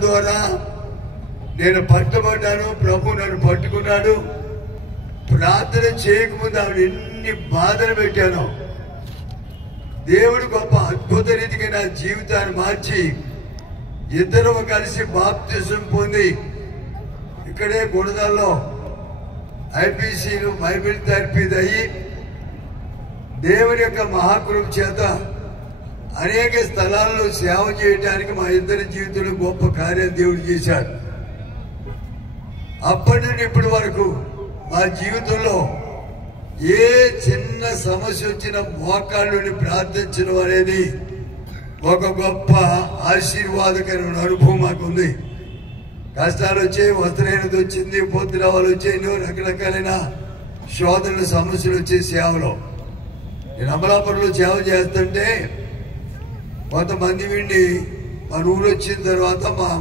ద్వారా నేను పట్టుబడ్డాను. ప్రభు నన్ను పట్టుకున్నాడు. ప్రార్థన చేయకముందు ఆవిడ ఎన్ని బాధలు పెట్టాను. దేవుడు గొప్ప అద్భుత రీతిగా నా జీవితాన్ని మార్చి ఇద్దరు కలిసి బాప్తిజం పొంది ఇక్కడే గుణదల్లో ఐపీసీలు బైబిల్ థెరపీ అయ్యి దేవుని యొక్క మహాకృప చేత అనేక స్థలాల్లో సేవ చేయడానికి మా ఇద్దరి జీవితంలో గొప్ప కార్యం దేవుడు చేశాడు. అప్పటి నుండి ఇప్పటి వరకు మా జీవితంలో ఏ చిన్న సమస్య వచ్చినా మోకాళ్ళుని ప్రార్థించడం అనేది ఒక గొప్ప ఆశీర్వాదకరమైన అనుభవం మాకుంది. కష్టాలు వచ్చాయి, వస్త్రహీనత వచ్చింది, ఉపద్రవాలు వచ్చాయి, ఎన్నో రకరకాలైన శోధనలు సమస్యలు వచ్చే సేవలో నేను అమలాపురంలో సేవ చేస్తుంటే కొంతమంది విండి మన ఊరు వచ్చిన తర్వాత మా